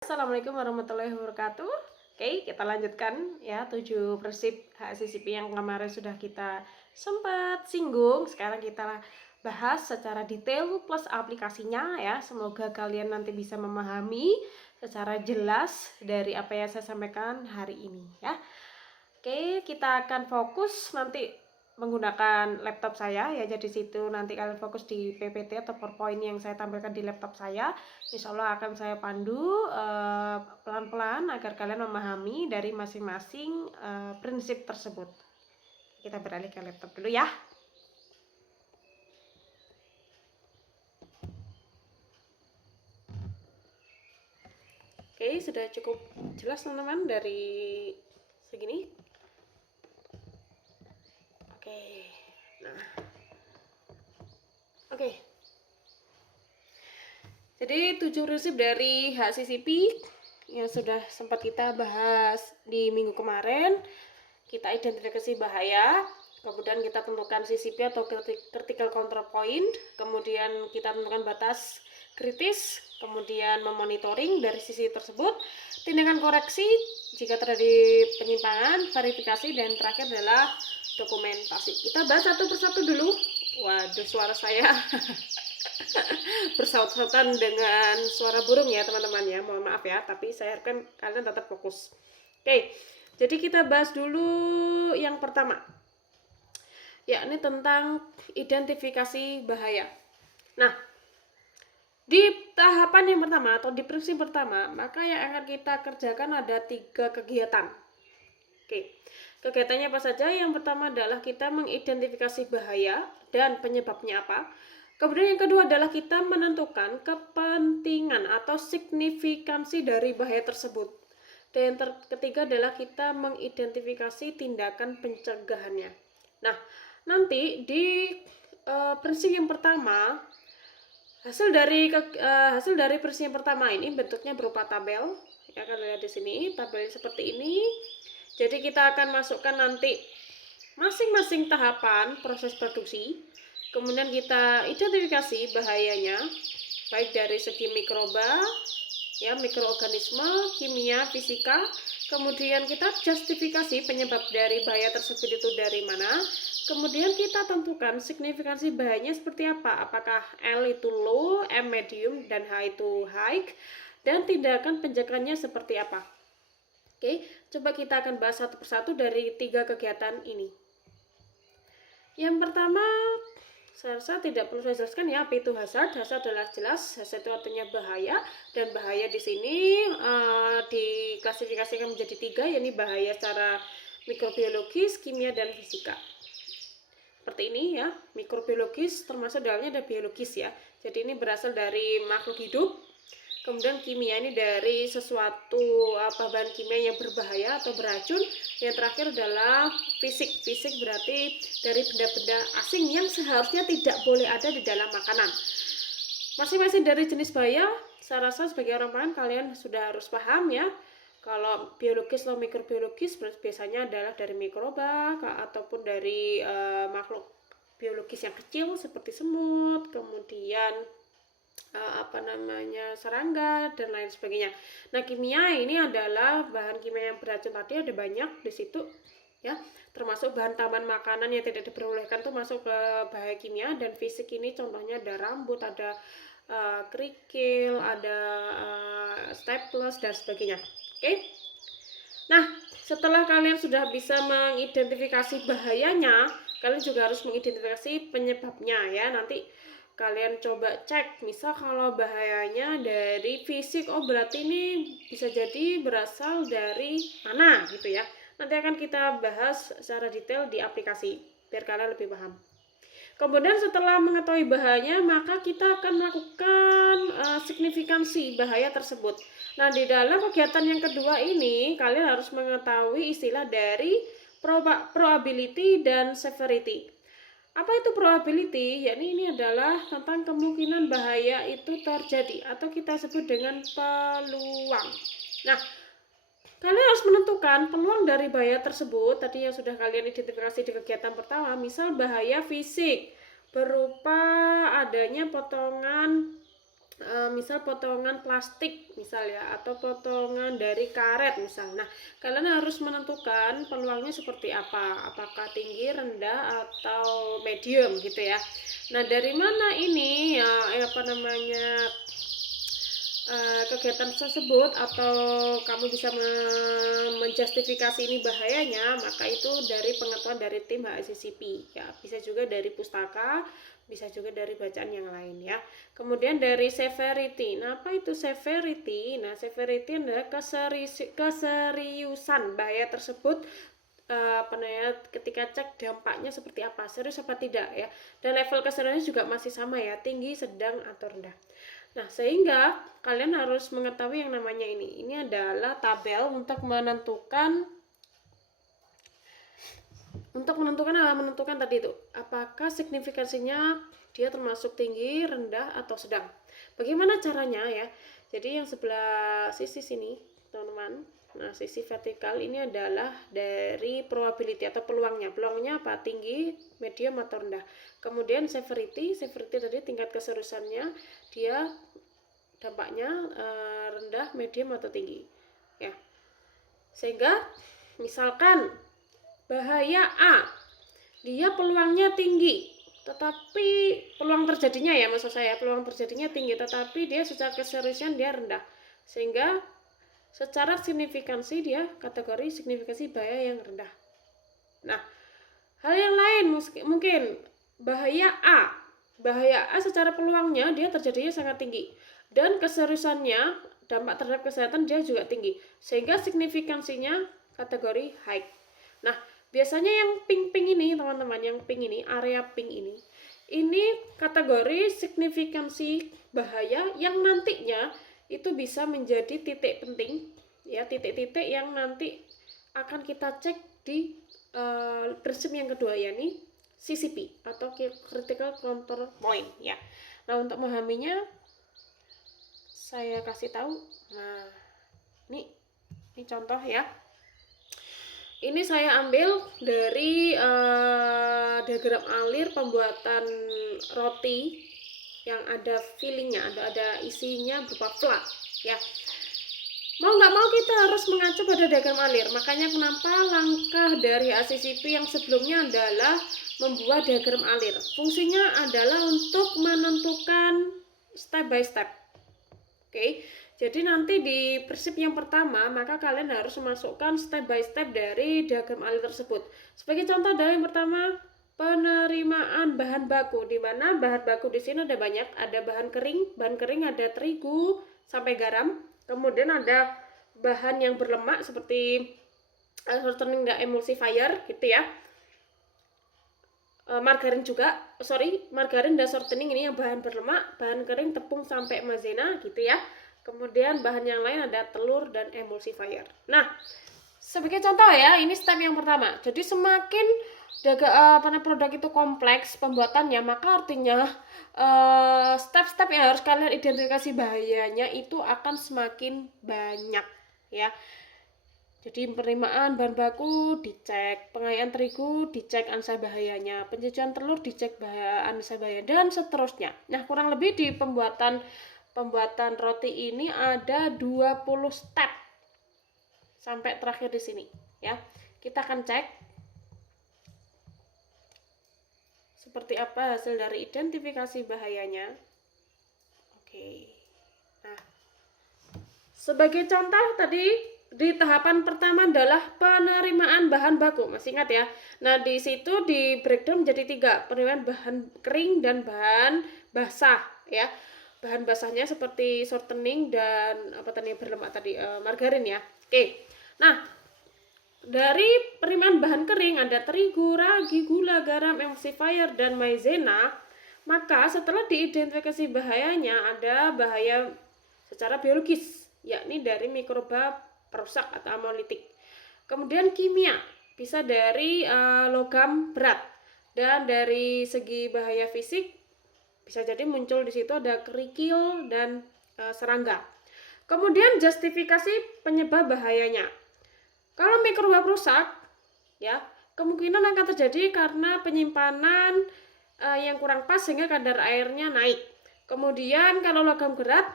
Assalamualaikum warahmatullahi wabarakatuh. Oke, kita lanjutkan ya 7 prinsip HACCP yang kemarin sudah kita sempat singgung. Sekarang kita bahas secara detail plus aplikasinya ya. Semoga kalian nanti bisa memahami secara jelas dari apa yang saya sampaikan hari ini ya. Oke, kita akan fokus nanti menggunakan laptop saya ya, jadi situ nanti kalian fokus di PPT atau PowerPoint yang saya tampilkan di laptop saya. Insya Allah akan saya pandu pelan-pelan agar kalian memahami dari masing-masing prinsip tersebut. Kita beralih ke laptop dulu ya. Oke, sudah cukup jelas teman-teman dari segini. Oke, nah, oke. Jadi 7 prinsip dari HACCP yang sudah sempat kita bahas di minggu kemarin. Kita identifikasi bahaya, kemudian kita tentukan CCP atau critical control point, kemudian kita tentukan batas kritis, kemudian memonitoring dari sisi tersebut, tindakan koreksi jika terjadi penyimpangan, verifikasi, dan terakhir adalah dokumentasi. Kita bahas satu persatu dulu. Waduh, suara saya bersaut-sautan dengan suara burung ya teman-teman ya, mohon maaf ya, tapi saya harapkan kalian tetap fokus. Oke, jadi kita bahas dulu yang pertama, yakni tentang identifikasi bahaya. Nah, di tahapan yang pertama atau di prinsip pertama, maka yang akan kita kerjakan ada 3 kegiatan. Oke, kegiatannya apa saja? Yang pertama adalah kita mengidentifikasi bahaya dan penyebabnya apa. Kemudian yang kedua adalah kita menentukan kepentingan atau signifikansi dari bahaya tersebut. Dan yang ketiga adalah kita mengidentifikasi tindakan pencegahannya. Nah, nanti di prinsip yang pertama, hasil dari prinsip yang pertama ini bentuknya berupa tabel. Ya, kalian lihat di sini, tabel seperti ini. Jadi kita akan masukkan nanti masing-masing tahapan proses produksi. Kemudian kita identifikasi bahayanya, baik dari segi mikroba, ya, mikroorganisme, kimia, fisika. Kemudian kita justifikasi penyebab dari bahaya tersebut itu dari mana. Kemudian kita tentukan signifikansi bahayanya seperti apa. Apakah L itu low, M medium, dan H itu high. Dan tindakan pencegahannya seperti apa. Oke, coba kita akan bahas satu persatu dari 3 kegiatan ini. Yang pertama, saya rasa tidak perlu saya jelaskan ya, apa itu hazard. Hazard adalah jelas, hazard itu artinya bahaya, dan bahaya di sini diklasifikasikan menjadi 3, yakni bahaya secara mikrobiologis, kimia, dan fisika. Seperti ini ya, mikrobiologis termasuk dalamnya ada biologis ya. Jadi ini berasal dari makhluk hidup. Kemudian kimia ini dari sesuatu bahan kimia yang berbahaya atau beracun. Yang terakhir adalah fisik. Fisik berarti dari benda-benda asing yang seharusnya tidak boleh ada di dalam makanan. Masing-masing dari jenis bahaya, saya rasa sebagai orang pangan kalian sudah harus paham ya. Kalau biologis atau mikrobiologis biasanya adalah dari mikroba ataupun dari makhluk biologis yang kecil seperti semut, kemudian serangga dan lain sebagainya. Nah, kimia ini adalah bahan kimia yang beracun tadi, ada banyak di situ ya, termasuk bahan tambahan makanan yang tidak diperbolehkan tuh masuk ke bahaya kimia. Dan fisik ini contohnya ada rambut, ada kerikil, ada staples dan sebagainya. Oke. Nah, setelah kalian sudah bisa mengidentifikasi bahayanya, kalian juga harus mengidentifikasi penyebabnya ya. Nanti kalian coba cek, misal kalau bahayanya dari fisik, oh berarti ini bisa jadi berasal dari mana gitu ya. Nanti akan kita bahas secara detail di aplikasi biar kalian lebih paham. Kemudian setelah mengetahui bahayanya, maka kita akan melakukan signifikansi bahaya tersebut. Nah, di dalam kegiatan yang kedua ini kalian harus mengetahui istilah dari probability dan severity. Apa itu probability? Yakni ini adalah tentang kemungkinan bahaya itu terjadi atau kita sebut dengan peluang. Nah, kalian harus menentukan peluang dari bahaya tersebut. Tadi yang sudah kalian identifikasi di kegiatan pertama, misal bahaya fisik berupa adanya potongan misal potongan plastik misal ya, atau potongan dari karet misal. Nah, kalian harus menentukan peluangnya seperti apa, apakah tinggi, rendah, atau medium gitu ya. Nah, dari mana ini ya apa namanya kegiatan tersebut, atau kamu bisa menjustifikasi ini bahayanya, maka itu dari pengetahuan dari tim HACCP ya, bisa juga dari pustaka, bisa juga dari bacaan yang lain ya. Kemudian dari severity. Nah, apa itu severity? Nah, severity adalah keseriusan bahaya tersebut, ketika cek dampaknya seperti apa, serius apa tidak ya. Dan level keseriusannya juga masih sama ya, tinggi, sedang, atau rendah. Nah, sehingga kalian harus mengetahui yang namanya ini. Ini adalah tabel untuk menentukan menentukan tadi itu, apakah signifikansinya dia termasuk tinggi, rendah, atau sedang. Bagaimana caranya ya? Jadi yang sebelah sisi sini, teman-teman. Nah, sisi vertikal ini adalah dari probability atau peluangnya. Peluangnya apa? Tinggi, medium, atau rendah. Kemudian severity tadi tingkat keseriusannya, dia dampaknya rendah, medium, atau tinggi. Ya. Sehingga misalkan bahaya A, dia peluangnya tinggi, tetapi peluang terjadinya ya, maksud saya peluang terjadinya tinggi, tetapi dia secara keseriusan dia rendah, sehingga secara signifikansi dia kategori signifikansi bahaya yang rendah. Nah, hal yang lain mungkin bahaya A secara peluangnya dia terjadinya sangat tinggi, dan keseriusannya dampak terhadap kesehatan dia juga tinggi, sehingga signifikansinya kategori high. Nah, biasanya yang pink ini teman-teman, yang pink ini, area pink ini kategori signifikansi bahaya yang nantinya itu bisa menjadi titik penting ya, titik-titik yang nanti akan kita cek di prinsip yang kedua, yakni CCP atau Critical Control Point ya. Nah, untuk memahaminya saya kasih tahu. Nah, ini contoh ya. Ini saya ambil dari diagram alir pembuatan roti yang ada fillingnya, ada isinya berupa flat ya. Mau nggak mau kita harus mengacu pada diagram alir. Makanya kenapa langkah dari HACCP yang sebelumnya adalah membuat diagram alir. Fungsinya adalah untuk menentukan step by step. Oke. Jadi nanti di prinsip yang pertama, maka kalian harus memasukkan step by step dari diagram alir tersebut. Sebagai contoh dari yang pertama, penerimaan bahan baku, di mana bahan baku di sini ada banyak, ada bahan kering ada terigu sampai garam, kemudian ada bahan yang berlemak seperti shortening dan emulsifier gitu ya. Margarin dan shortening ini yang bahan berlemak, bahan kering, tepung sampai maizena gitu ya. Kemudian bahan yang lain ada telur dan emulsifier. Nah, sebagai contoh ya, ini step yang pertama. Jadi semakin produk itu kompleks pembuatannya, maka artinya step-step yang harus kalian identifikasi bahayanya itu akan semakin banyak ya. Jadi penerimaan bahan baku dicek, pengayaan terigu dicek ANSA bahayanya, pencucian telur dicek ANSA bahaya, dan seterusnya. Nah, kurang lebih di pembuatan roti ini ada 20 step sampai terakhir di sini ya. Kita akan cek seperti apa hasil dari identifikasi bahayanya. Oke. Nah, sebagai contoh tadi di tahapan pertama adalah penerimaan bahan baku, masih ingat ya. Nah, di situ di breakdown menjadi 3, penerimaan bahan kering dan bahan basah ya. Bahan basahnya seperti shortening dan berlemak tadi, margarin ya. Oke. Nah, dari penerimaan bahan kering ada terigu, ragi, gula, garam, emulsifier, dan maizena. Maka setelah diidentifikasi bahayanya, ada bahaya secara biologis, yakni dari mikroba perusak atau amolitik. Kemudian kimia, bisa dari logam berat, dan dari segi bahaya fisik bisa jadi muncul di situ ada kerikil dan serangga. Kemudian justifikasi penyebab bahayanya. Kalau mikroba perusak, ya kemungkinan akan terjadi karena penyimpanan yang kurang pas sehingga kadar airnya naik. Kemudian kalau logam berat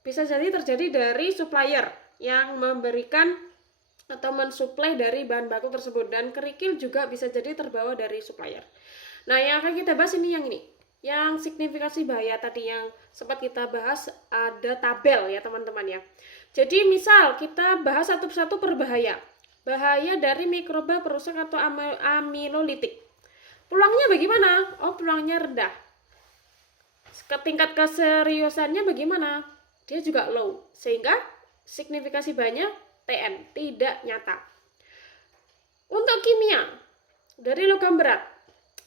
bisa jadi terjadi dari supplier yang memberikan atau mensuplai dari bahan baku tersebut, dan kerikil juga bisa jadi terbawa dari supplier. Nah, yang akan kita bahas ini yang signifikasi bahaya tadi yang sempat kita bahas, ada tabel ya teman-teman ya. Jadi misal kita bahas satu persatu per bahaya. Bahaya dari mikroba perusak atau amilolitik. Peluangnya bagaimana? Oh, peluangnya rendah. Tingkat keseriusannya bagaimana? Dia juga low, sehingga signifikasi bahayanya TN, tidak nyata. Untuk kimia dari logam berat,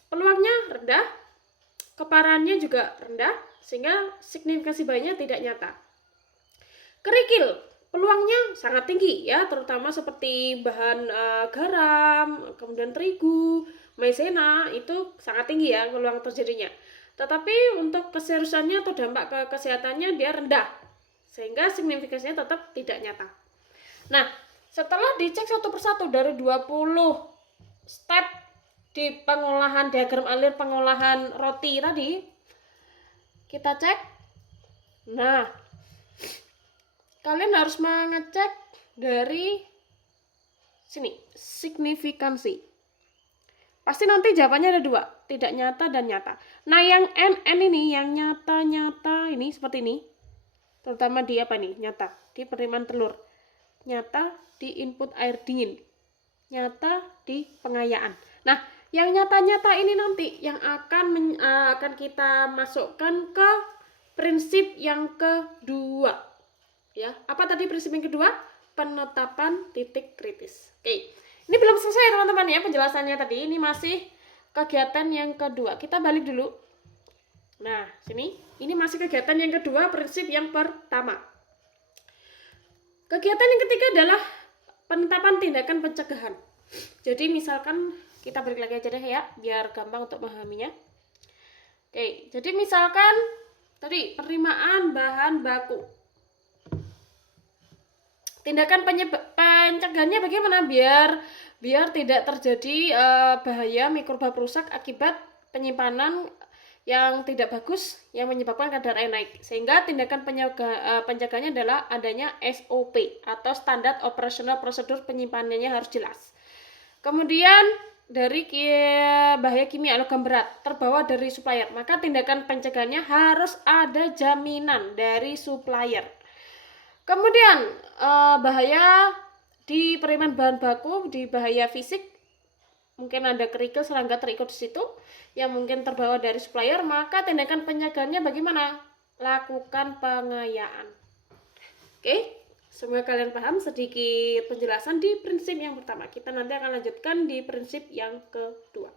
peluangnya rendah, keparahannya juga rendah, sehingga signifikasi bahayanya tidak nyata. Kerikil, peluangnya sangat tinggi ya, terutama seperti bahan garam, kemudian terigu, maizena, itu sangat tinggi ya peluang terjadinya. Tetapi untuk keseriusannya atau dampak ke kesehatannya dia rendah, sehingga signifikasinya tetap tidak nyata. Nah, setelah dicek satu persatu dari 20 step di pengolahan diagram alir pengolahan roti tadi, kita cek. Nah, kalian harus mengecek dari sini, signifikansi. Pasti nanti jawabannya ada 2, tidak nyata dan nyata. Nah, yang NN ini, yang nyata-nyata ini seperti ini, terutama di apa nih? Nyata di penerimaan telur, nyata di input air dingin, nyata di pengayaan. Nah, yang nyata-nyata ini nanti yang akan kita masukkan ke prinsip yang kedua. Ya, apa tadi prinsip yang kedua? Penetapan titik kritis. Oke. Ini belum selesai teman-teman ya penjelasannya tadi. Ini masih kegiatan yang kedua. Kita balik dulu. Nah, sini. Ini masih kegiatan yang kedua, prinsip yang pertama. Kegiatan yang ketiga adalah penetapan tindakan pencegahan. Jadi misalkan kita balik lagi aja deh ya, biar gampang untuk memahaminya. Oke, jadi misalkan tadi penerimaan bahan baku. Tindakan pencegahannya bagaimana biar tidak terjadi bahaya mikroba perusak akibat penyimpanan yang tidak bagus yang menyebabkan kadar air naik. Sehingga tindakan pencegahannya adalah adanya SOP atau standar operasional prosedur penyimpanannya harus jelas. Kemudian dari bahaya kimia logam berat terbawa dari supplier, maka tindakan pencegahannya harus ada jaminan dari supplier. Kemudian bahaya di penerimaan bahan baku, di bahaya fisik, mungkin ada kerikil, serangga terikut di situ yang mungkin terbawa dari supplier, maka tindakan pencegahannya bagaimana? Lakukan pengayaan. Oke, semoga kalian paham sedikit penjelasan di prinsip yang pertama. Kita nanti akan lanjutkan di prinsip yang kedua.